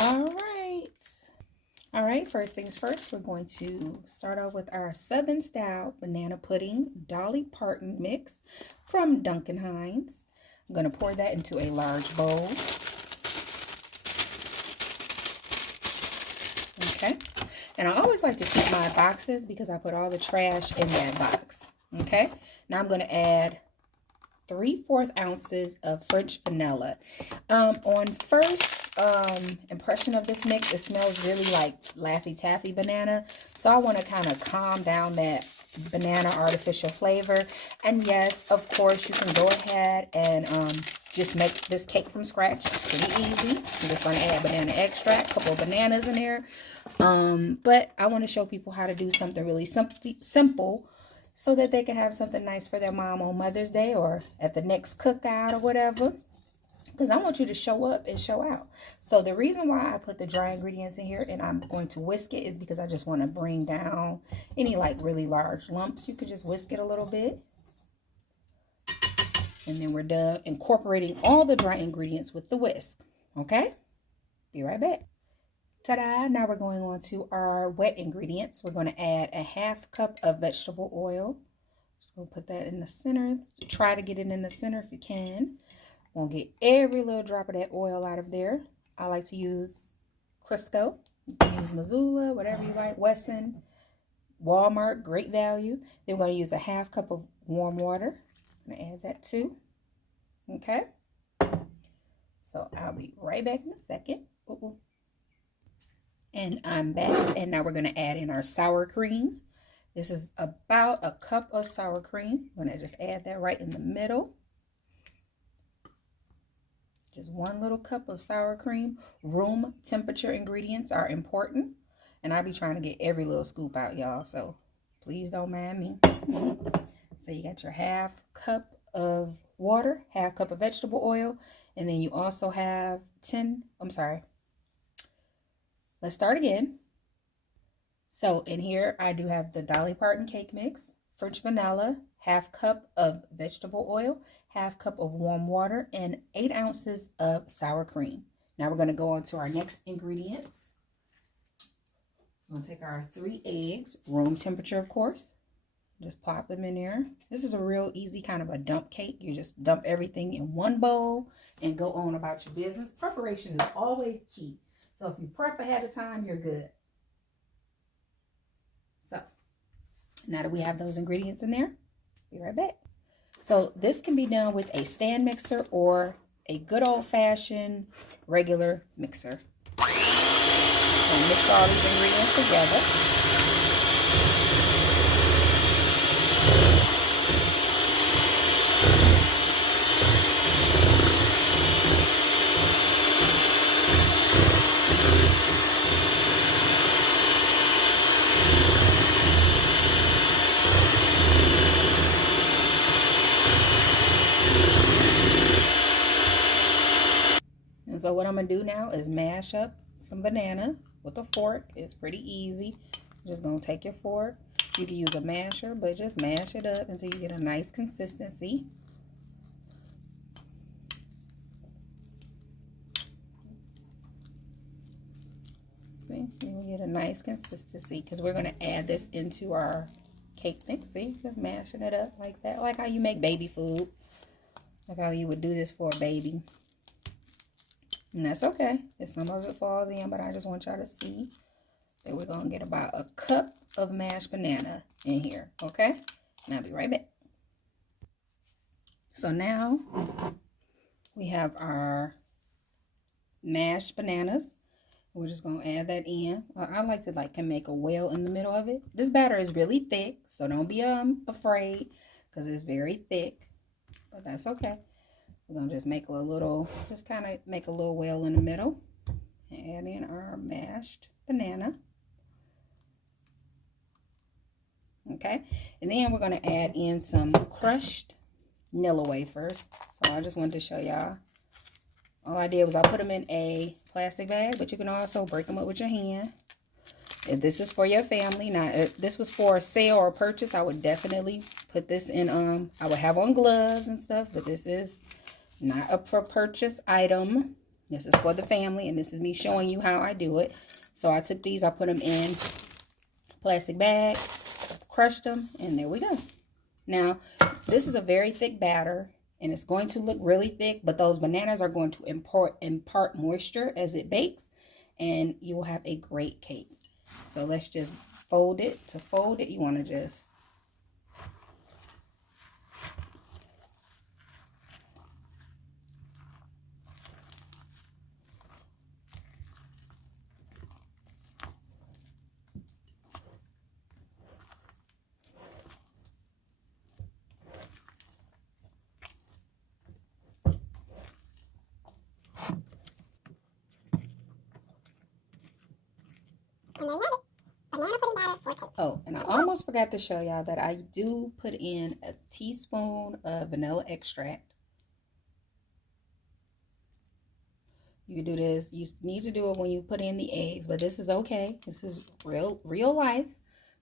All right. All right, first things first, we're going to start off with our Southern Style Banana Pudding Dolly Parton mix from Duncan Hines. I'm going to pour that into a large bowl. Okay. And I always like to keep my boxes because I put all the trash in that box. Okay. Now I'm going to add 3/4 ounces of French vanilla. On first impression of this mix, it smells really like Laffy Taffy banana. So I want to kind of calm down that banana artificial flavor. And yes, of course, you can go ahead and just make this cake from scratch. Pretty easy. I'm just going to add banana extract, a couple of bananas in there. But I want to show people how to do something really simple so that they can have something nice for their mom on Mother's Day or at the next cookout or whatever. Because I want you to show up and show out. So the reason why I put the dry ingredients in here and I'm going to whisk it is because I just want to bring down any like really large lumps. You could just whisk it a little bit. And then we're done incorporating all the dry ingredients with the whisk. Okay? Be right back. Ta-da! Now we're going on to our wet ingredients. We're going to add a 1/2 cup of vegetable oil. Just going to put that in the center. Try to get it in the center if you can. Won't get every little drop of that oil out of there. I like to use Crisco. You can use Missoula, whatever you like. Wesson, Walmart, great value. Then we're going to use a 1/2 cup of warm water. I'm going to add that too. Okay. So I'll be right back in a second. And I'm back. And now we're going to add in our sour cream. This is about a cup of sour cream. I'm going to just add that right in the middle. Just 1 little cup of sour cream. Room temperature ingredients are important. And I'll be trying to get every little scoop out, y'all. So please don't mind me. So you got your 1/2 cup of water, 1/2 cup of vegetable oil. And then you also have let's start again. So in here, I do have the Dolly Parton cake mix, French vanilla, 1/2 cup of vegetable oil, 1/2 cup of warm water, and 8 ounces of sour cream. Now we're going to go on to our next ingredients. I'm going to take our 3 eggs, room temperature, of course. Just plop them in there. This is a real easy kind of a dump cake. You just dump everything in one bowl and go on about your business. Preparation is always key. So if you prep ahead of time, you're good. So now that we have those ingredients in there, be right back. So this can be done with a stand mixer or a good old-fashioned regular mixer. So mix all these ingredients together. And so what I'm going to do now is mash up some banana with a fork. It's pretty easy. You're just going to take your fork. You can use a masher, but just mash it up until you get a nice consistency. See, you'll get a nice consistency because we're going to add this into our cake mix. See, just mashing it up like that, like how you make baby food, like how you would do this for a baby. And that's okay if some of it falls in, but I just want y'all to see that we're going to get about a cup of mashed banana in here, okay? And I'll be right back. So now we have our mashed bananas. We're just going to add that in. I like to make a well in the middle of it. This batter is really thick, so don't be afraid because it's very thick, but that's okay. We're going to just make a little, kind of make a little well in the middle. Add in our mashed banana. Okay. And then we're going to add in some crushed Nilla wafers. So I just wanted to show y'all. All I did was I put them in a plastic bag, but you can also break them up with your hand. If this is for your family, now if this was for a sale or purchase, I would definitely put this in, I would have on gloves and stuff, but this is not a for purchase item. This is for the family, and this is me showing you how I do it. So I took these, I put them in a plastic bag, crushed them, and there we go. Now, this is a very thick batter, and it's going to look really thick, but those bananas are going to impart moisture as it bakes, and you will have a great cake. So let's just fold it. To fold it, you want to just and there you have it. Banana pudding batter for cake. Oh, and I almost forgot to show y'all that I do put in a teaspoon of vanilla extract. You can do this. You need to do it when you put in the eggs, but this is okay. This is real life.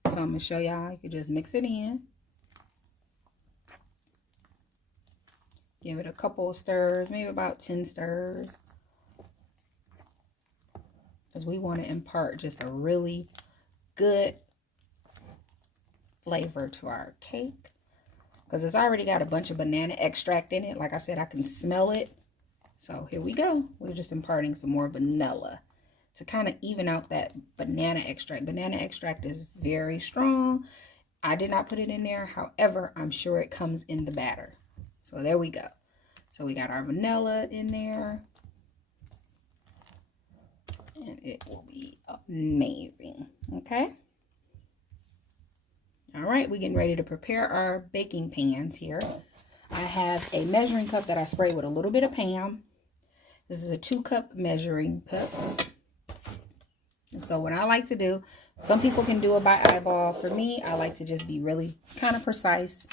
So I'm going to show y'all. You can just mix it in. Give it a couple of stirs, maybe about 10 stirs. Because we want to impart just a really good flavor to our cake. Because it's already got a bunch of banana extract in it. Like I said, I can smell it. So here we go. We're just imparting some more vanilla to kind of even out that banana extract. Banana extract is very strong. I did not put it in there. However, I'm sure it comes in the batter. So there we go. So we got our vanilla in there. And it will be amazing. Okay. All right, we're getting ready to prepare our baking pans here. I have a measuring cup that I sprayed with a little bit of Pam. This is a 2-cup measuring cup. And so what I like to do, some people can do it by eyeball. For me, I like to just be really kind of precise.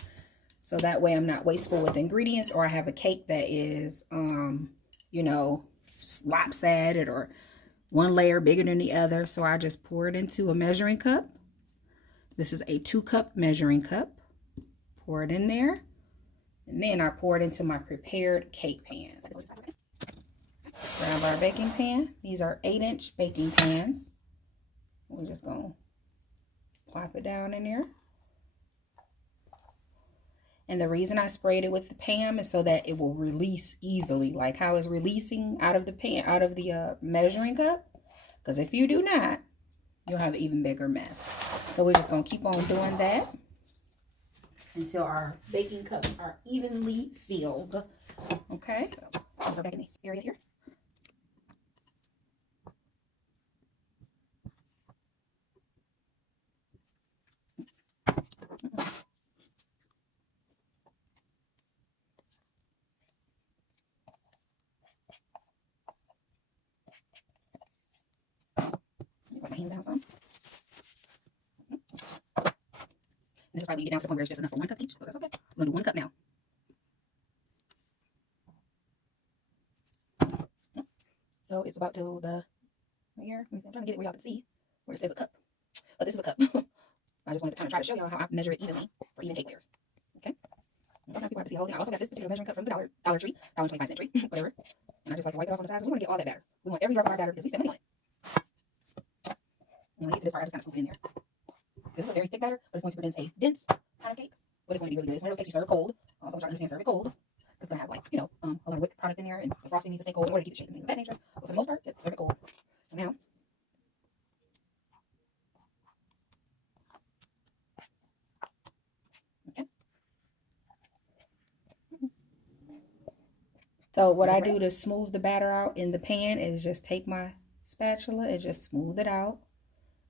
So that way I'm not wasteful with ingredients, or I have a cake that is, you know, lopsided or one layer bigger than the other. So I just pour it into a measuring cup. This is a 2-cup measuring cup. Pour it in there. And then I pour it into my prepared cake pan. Grab our baking pan. These are 8-inch baking pans. We're just going to plop it down in there. And the reason I sprayed it with the Pam is so that it will release easily, like how it's releasing out of the pan, out of the measuring cup. Because if you do not, you'll have an even bigger mess. So we're just going to keep on doing that until our baking cups are evenly filled. Okay, so we're back in this area here. Put my hand down some. And this is probably when you get down to the point where it's just enough for 1 cup each, but that's okay. We're going to do 1 cup now. So it's about to the right here. I'm trying to get it where y'all can see where it says a cup. But this is a cup. I just wanted to kind of try to show y'all how I measure it evenly for even cake layers. Okay. And sometimes people have to see the whole thing. I also got this particular measuring cup from the Dollar Tree, $1.25 tree, whatever. And I just like to wipe it off on the sides. We want to get all that batter. We want every drop of our batter because we spend money on it. And when I get to this part, I just kind of scoop it in there. This is a very thick batter, but it's going to produce a dense kind of cake. But it's going to be really good. It's one of those cakes you serve cold. Also, try to understand serve it cold. It's going to have, like, you know, a lot of whipped product in there, and the frosting needs to stay cold in order to keep the shape and things of that nature. But for the most part, serve it cold. So now, okay. So what I do to smooth the batter out in the pan is just take my spatula and just smooth it out.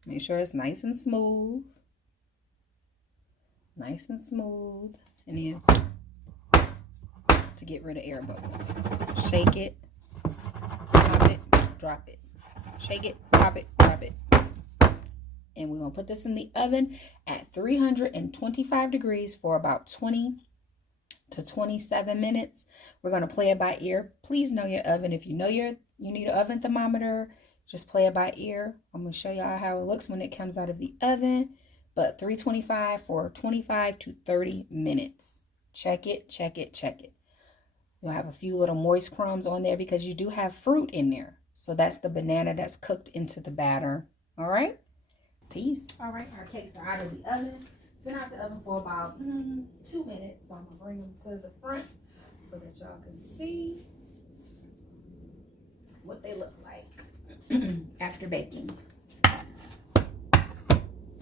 Make sure it's nice and smooth. Nice and smooth. And then to get rid of air bubbles. Shake it, pop it, drop it. Shake it, pop it, drop it. And we're going to put this in the oven at 325 degrees for about 20 to 27 minutes. We're going to play it by ear. Please know your oven. If you know you need an oven thermometer, just play it by ear. I'm going to show y'all how it looks when it comes out of the oven. But 325 for 25 to 30 minutes. Check it, check it, check it. You'll have a few little moist crumbs on there because you do have fruit in there. So that's the banana that's cooked into the batter. All right. Peace. All right, our cakes are out of the oven. Been out the oven for about 2 minutes. So I'm gonna bring them to the front so that y'all can see what they look like after baking.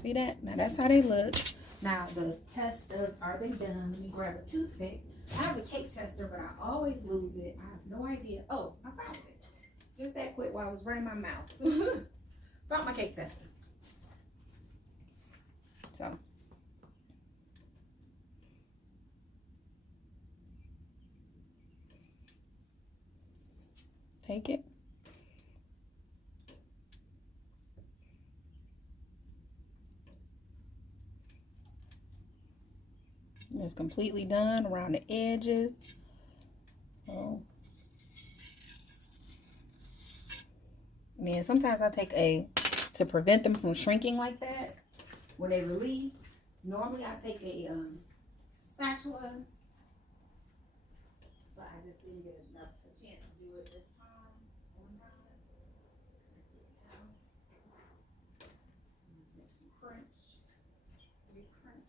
See that? Now that's how they look. Now the test of are they done? Let me grab a toothpick. I have a cake tester, but I always lose it. I have no idea. Oh, I found it. Just that quick while I was running my mouth. Found my cake tester. So. Take it. It's completely done around the edges. So, and then sometimes I take to prevent them from shrinking like that when they release. Normally I take a spatula, but I just didn't get a chance to do it this time. Let's get some crunch. Crunch.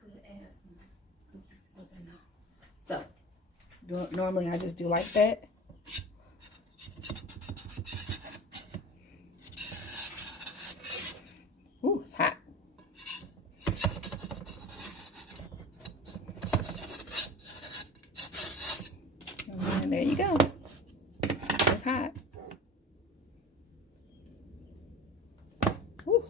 Could add some cookies to it now. So normally I just do like that. Ooh, it's hot. And there you go. It's hot. Woo.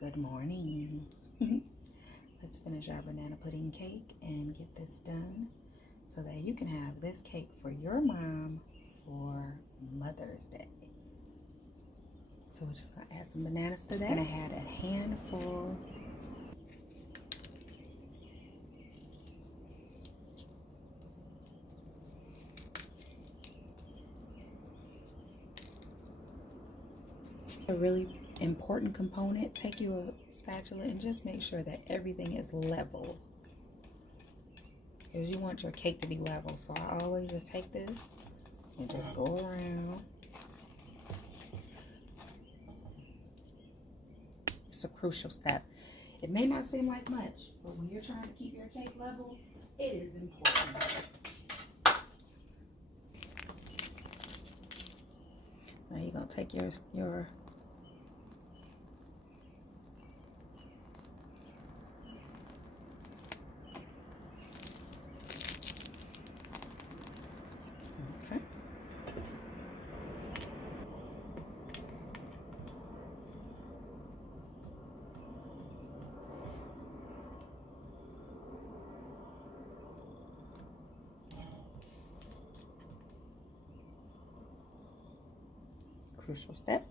Good morning. Let's finish our banana pudding cake and get this done so that you can have this cake for your mom for Mother's Day. So we're just gonna add some bananas to that. Just gonna add a handful. A really important component, take you a spatula and just make sure that everything is level, because you want your cake to be level. So I always just take this and just go around. It's a crucial step. It may not seem like much, but when you're trying to keep your cake level, it is important. Now you're gonna take your crucial step.